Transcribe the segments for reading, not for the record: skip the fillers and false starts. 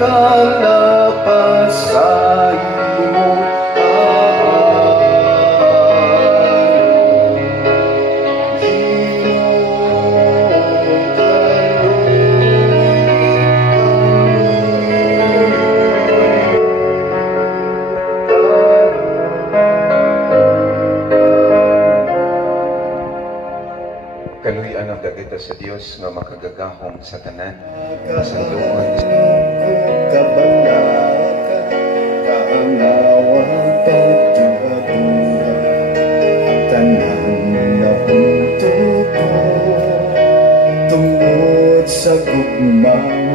makalapas sa iyong kaluyan ang dagita sa Dios nga makagagahom sa tanan sa luon kabanakan kaangawan pagtuhaduha ang tanan na untuko tungod sa gugmang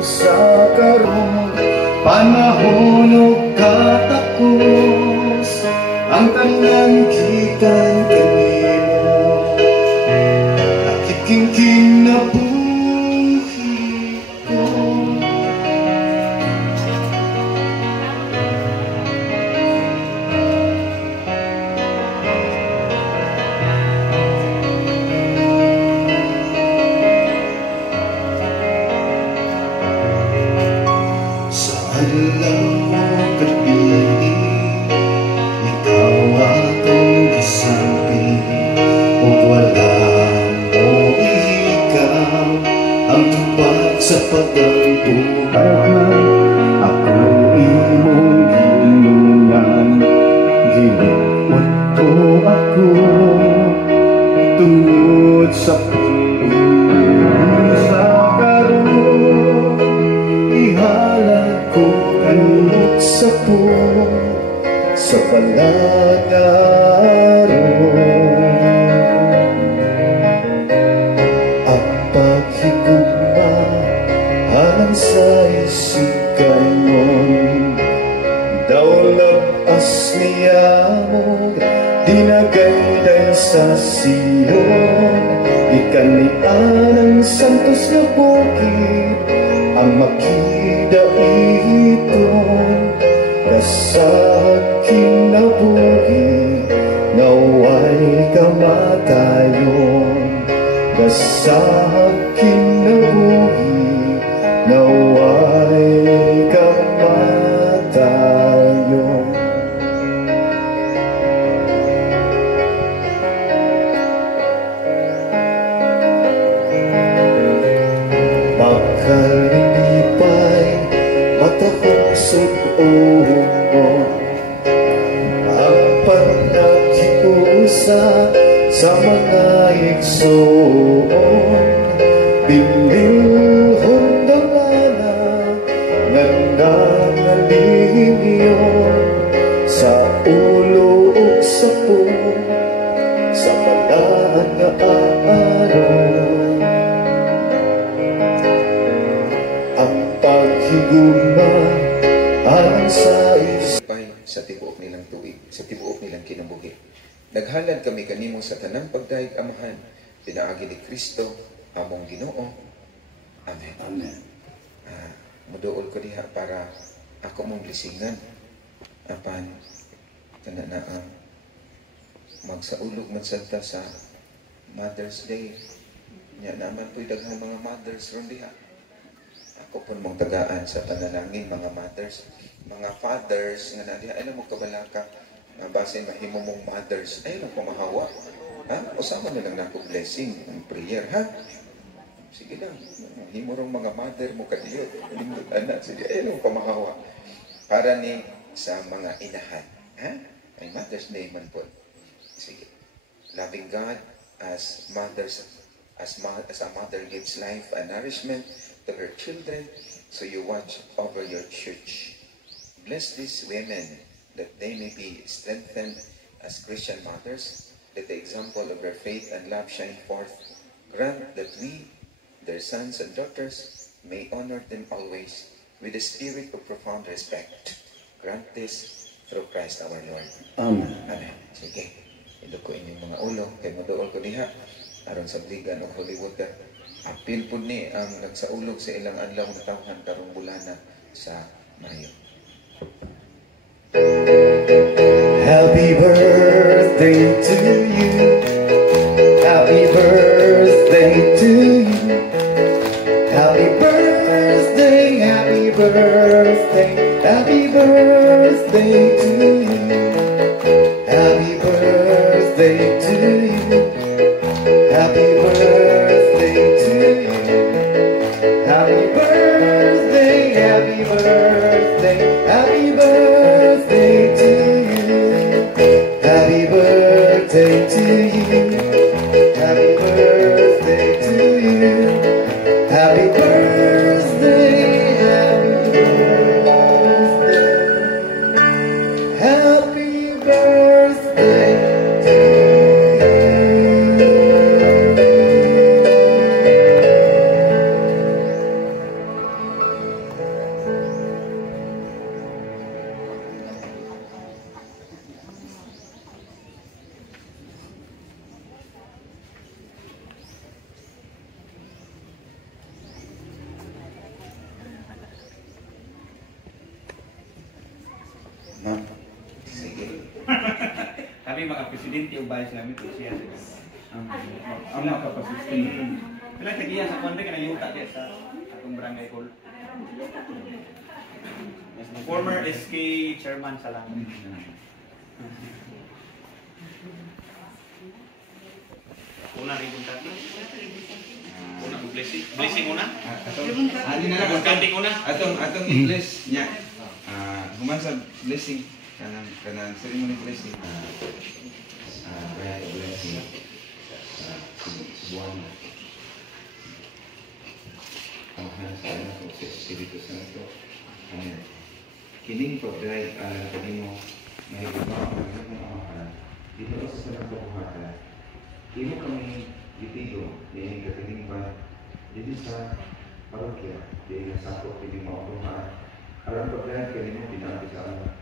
sa karon panahon ug katakos ang tanan kitang kanimo nakikingking na buhi ko. Sa adlaw gabi ikaw akong kasabi ug wala ang tupad sa pagdampuhan ako imong ginungan ginuot to ako tungod sa sa karon ihalad ko kanuk sa sa palagaron alang sa isigayon daulab as niya mo dinagayday sa Sion ikanian ang santos nga bukid ang makidaiton kasag kinabuhi naway kamatayon kasag kinabuhi naway kamatayon. Makalipay matahong sudoon ang pagnakiusa sa mga igsoon bilihon sa ulo ug sa puong sa palaan nga aaron ang paghigugma alang sa sa tibuok nilang tuig, sa tibuok nilang kinabuhi. Naghalad kami kanimo sa tanang pagdaig amahan, pinaagi ni Kristo, among Ginoo. Amen. Amen. Muduol ko diha para ako mong lisingan apan kana na ang magsaulog man santa sa Mother's Day nya naman po'y daghang mga mothers ron diha ako po mong tagaan sa panalangin mga mothers mga fathers nga na diha ay mo kabalaka na base mahimo mong mothers ay lang pamahawa ha usama na lang nako blessing ang prayer ha sige lang himo rong mga mother mo kadiyot lingkod anak sige ay lang pamahawa para ni sa mga inahan ha ay Mother's Day man po sige loving God as mothers as a mother gives life and nourishment to her children so you watch over your church. Bless these women that they may be strengthened as Christian mothers, that the example of their faith and love shine forth. Grant that we, their sons and daughters, may honor them always with a spirit of profound respect. Grant this through Christ our Lord. Amen. Amen. Sige. Ilo ko inyong mga ulo. Kaya madool ko diha. Aron sa Bligan o Hollywood ka. Apil po ni ang nagsaulog sa ilang adlaw ng tawhan karong bulana sa Mayo. Happy birthday to you. Happy birthday to you. Happy birthday, happy birthday. birthday, happy birthday to you. Happy birthday to you. Happy birthday to you. Happy birthday, happy birthday, happy birthday to you. Happy birthday to you. Happy birthday to you. Happy birthday, happy birthday. Happy birthday to Ma'am, sige. Kami mga presidente o vice namin ito siya. Ang mga kapasistin. Kailan tagiya sa konti ka na yuta diya sa atong barangay hall. Former SK chairman sa lang. Una rin kong tatlo. Una kong blessing. Blessing una? Counting una? Atong English niya. Human sa blessing. Kanang ceremony blessing. Kaya blessing. Buwan. Ang hanas sa anak ko sa Espiritu Santo. Kining pagdayag kanimo mahigugma ang mga amahan. Dito sa pagkakuhatan. Imo kami ditigo dining katinimban dito sa parokya dining nasakop kining mautuhan. Alam pagdayag kanimo pinaagi sa anak.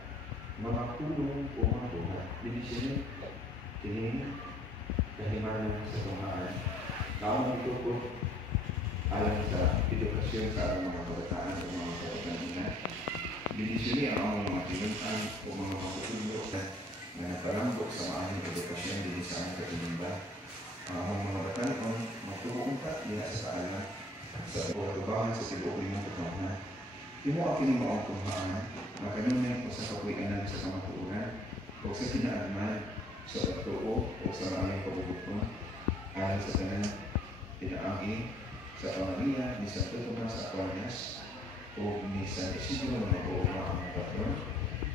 Mga tulong o mga buhat. Dito sila dining kahimanan sa tumaan. Kaong ito po alam sa edukasyon sa mga kabataan o mga kabataan. Binisili ang mga pinuntan o mga makatulog na nakalambok sa maaming edukasyon din sa aming katinimba. Ang mga batanon, magtukunta nila sa alam sa pagkabahan sa tibukin mong katawanan. Imo ang kinumaong kumaan, makanunin o sa kapuyanan sa kamatuunan o sa kinaagman sa pagtuo o sa aming pabubuton alang sa tanan pinaagi sa pamilya ni Santo Tomas Aquinas o ni San Isidro na mag-uuma ang patron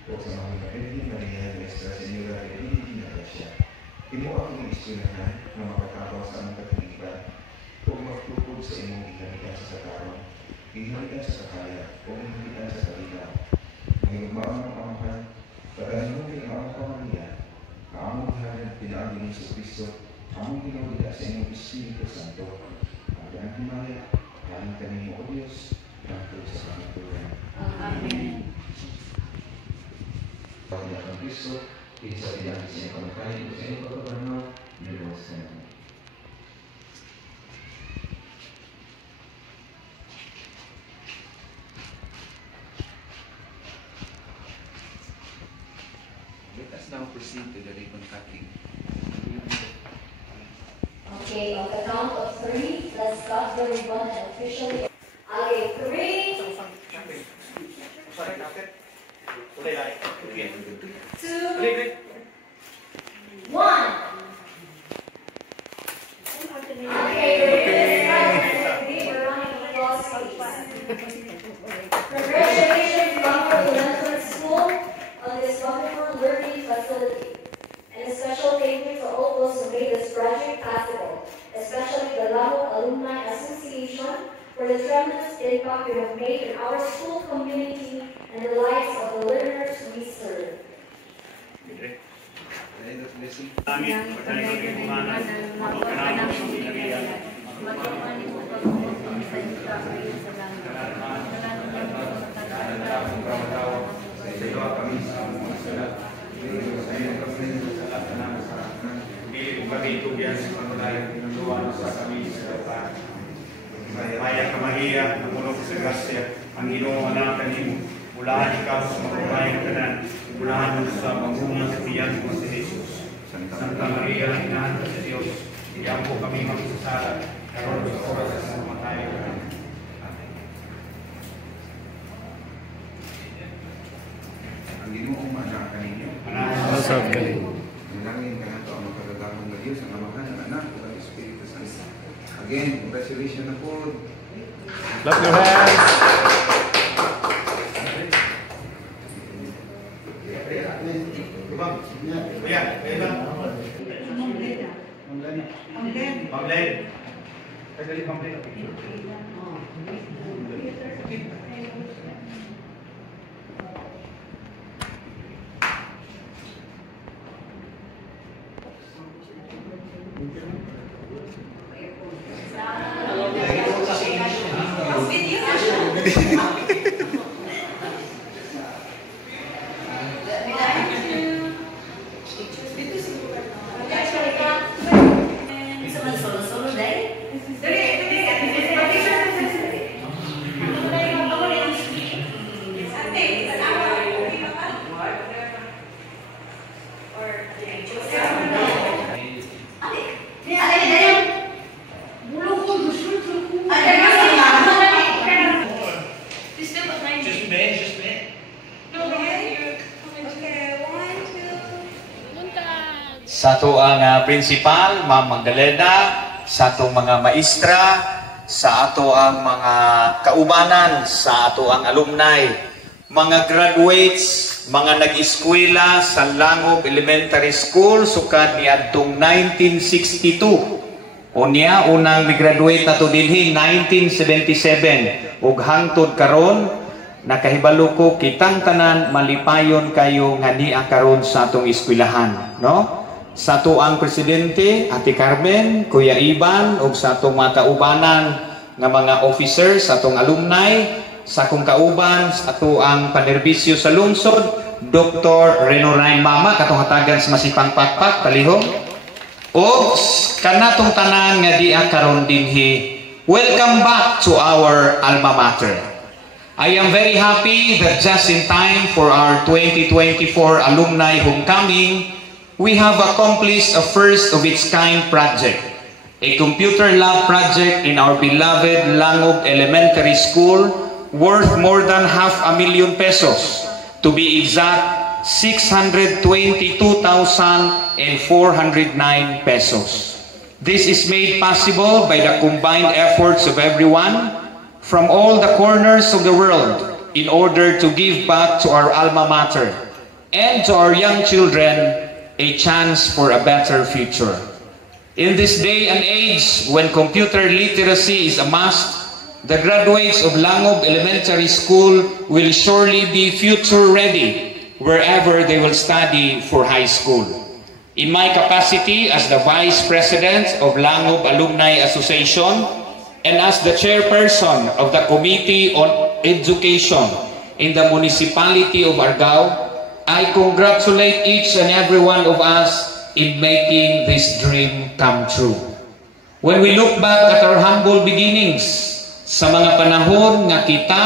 o sa mga kapitid Maria Nuestra Señora de Divina Gracia. Imo ang iistunahan na makatawa sa aming katinimban o magtukod sa imong inhalikan sa sakaron, inhalikan sa sakaya o inhalikan sa kalina. Mahigugmaan ang amahan, pagkalimutin ang amang pamilya, kaamong hanan pinaagi ni Jesu Cristo, among ginawida sa imong Espiritu Santo. Ang himaya, aming kanimo o Diyos, tungkol sa kamaturan. Amen. Pagkakita ng Cristo, isa bilang sa inyong kamakain o sa inyong pagkabanaw, nilawas sa inyo. Let us now proceed to the ribbon cutting. Okay, on the count of 3, let's cut the ribbon and officially. Okay, 3, 2, 1. Okay, the ribbon is cut. We're running across please. Congratulations, Buffalo Elementary School, on this wonderful learning facility. And a special thank you to all those who made this project possible, especially the Lamo Alumni Association, for the tremendous impact you have made in our school community and the lives of the learners we serve. Maya kamahiya, namunok sa grasya, ang Ginoo anak kanimo, mulahan ikaw sa makumayang tanan, mulahan mo sa pagmuna sa tiyan mo si Jesus. Santa Maria, Inahan sa Diyos, iyan po kami magsasala, karon sa oras sa mamatay. Amen. South Cali. Nangin ka na ito ang magkagagahon na Diyos, ang Amahan, ang Anak, ang Espiritu Santo. Again, congratulations na po. Clap your hands. Sa ato ang principal, Ma'am Magdalena, sa ato mga maestra, sa ato ang mga kaubanan, sa ato ang alumni, mga graduates, mga nag-eskwela sa Langob Elementary School sukad ni adtong 1962. Unya unang mi-graduate na to dinhi 1977 ug hangtod karon nakahibalo ko kitang tanan malipayon kayo nga niya karon sa atong eskwelahan, no? Sa ato ang presidente, Ate Carmen, Kuya Iban, ug sa atong mga kaubanan nga mga officers, sa atong alumni, sa akong kauban, sa ato ang panerbisyo sa lungsod, Dr. Reno Ryan Mama, katong hatagan sa Masipang Pakpak, palihog. O kanatong tanan nga diya karon dinhi, welcome back to our alma mater. I am very happy that just in time for our 2024 alumni homecoming, we have accomplished a first of its kind project, a computer lab project in our beloved Langob Elementary School worth more than 500,000 pesos. To be exact, 622,409 pesos. This is made possible by the combined efforts of everyone from all the corners of the world in order to give back to our alma mater and to our young children a chance for a better future. In this day and age when computer literacy is a must, the graduates of Langob Elementary School will surely be future ready wherever they will study for high school. In my capacity as the Vice President of Langob Alumni Association and as the Chairperson of the Committee on Education in the Municipality of Argao, I congratulate each and every one of us in making this dream come true. When we look back at our humble beginnings, sa mga panahon nga kita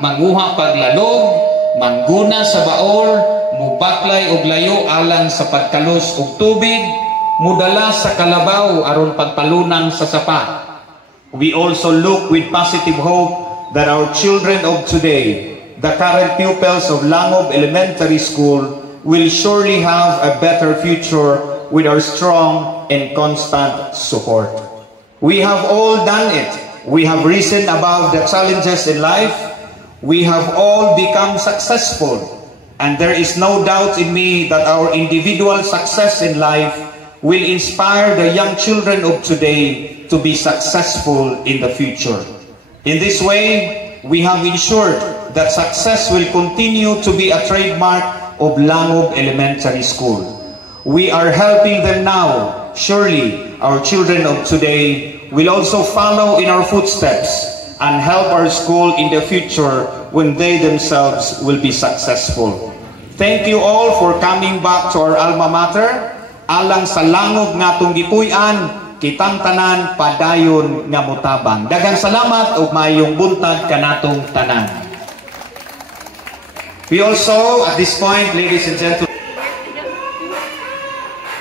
manguha paglalog, mangguna sa baol, mubaklay og layo alang sa pagkalos og tubig, mudala sa kalabaw aron pagpalunang sa sapa. We also look with positive hope that our children of today, the current pupils of Langob Elementary School, will surely have a better future with our strong and constant support. We have all done it. We have risen above the challenges in life. We have all become successful. And there is no doubt in me that our individual success in life will inspire the young children of today to be successful in the future. In this way, we have ensured that success will continue to be a trademark of Langob Elementary School. We are helping them now. Surely, our children of today will also follow in our footsteps and help our school in the future when they themselves will be successful. Thank you all for coming back to our alma mater. Alang sa Langob nga itong gipuy-an, kitang tanan padayon nga mutabang. Daghang salamat ug mayong buntag kanatong tanan. We also, at this point, ladies and gentlemen,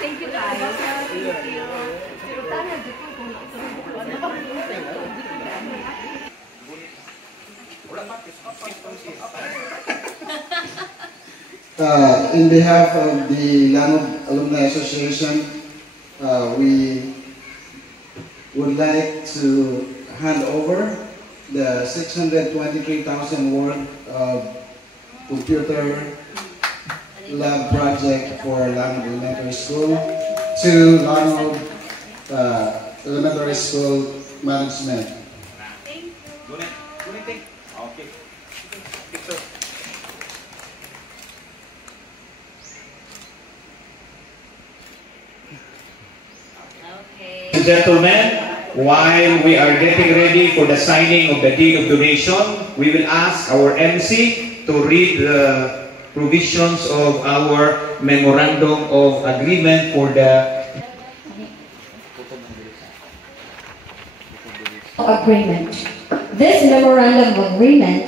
Thank you guys. In behalf of the Langob Alumni Association, we would like to hand over the 623,000 worth of computer lab project for Langob Elementary School to Langob Elementary School Management. Ladies and gentlemen, while we are getting ready for the signing of the deed of donation, we will ask our MC to read the provisions of our memorandum of agreement for the agreement. This memorandum of agreement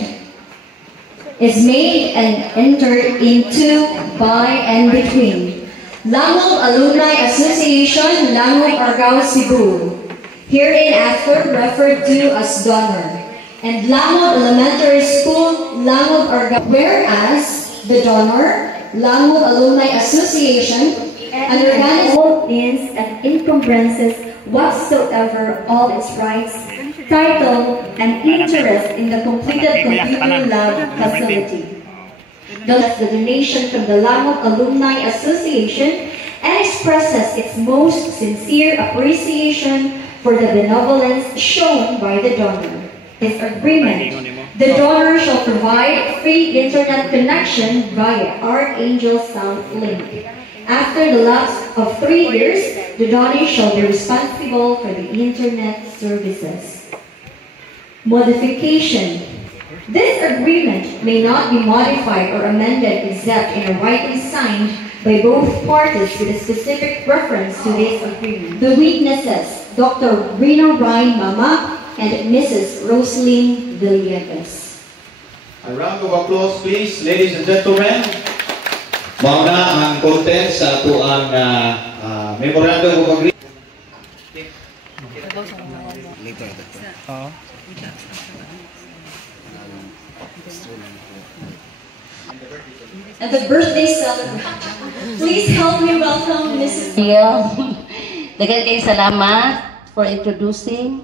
is made and entered into by and between Langob Alumni Association, Langob, Argao, Cebu, hereinafter referred to as donor, and Langob Elementary School, Langob, Argao, whereas the donor, Langob Alumni Association, and organizes all means and encumbrances whatsoever all its rights, title, and interest in the completed computer lab facility. Thus, the donation from the Langob Alumni Association and expresses its most sincere appreciation for the benevolence shown by the donor. This agreement, the donor shall provide free internet connection via Archangel Sound Link. After the lapse of 3 years, the donor shall be responsible for the internet services. Modification. This agreement may not be modified or amended except in a writing signed by both parties with a specific reference to this agreement. The witnesses, Dr. Rino Ryan Mama and Mrs. Roslyn Villegas. A round of applause, please, ladies and gentlemen. Mauna ang content sa ato ang memorandum of agreement. And the birthday celebration. Please help me welcome Mrs. Daghang kayong salamat for introducing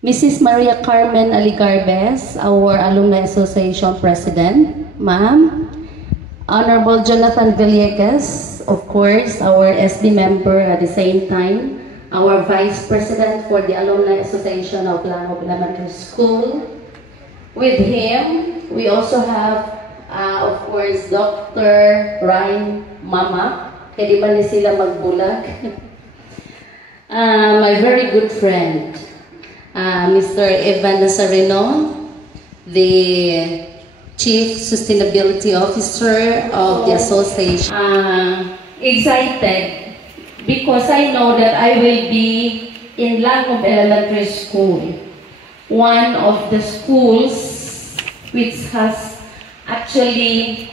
Mrs. Maria Carmen Aligarbes, our Alumni Association President, Ma'am. Honorable Jonathan Villegas, of course, our SB member at the same time, our Vice President for the Alumni Association of Langob Elementary School. With him, we also have, of course, Dr. Ryan Mama. Kaya di ba ni sila magbulag? My very good friend, Mr. Evan Nazareno, the Chief Sustainability Officer of the association. Excited because I know that I will be in Langob Elementary School, one of the schools which has actually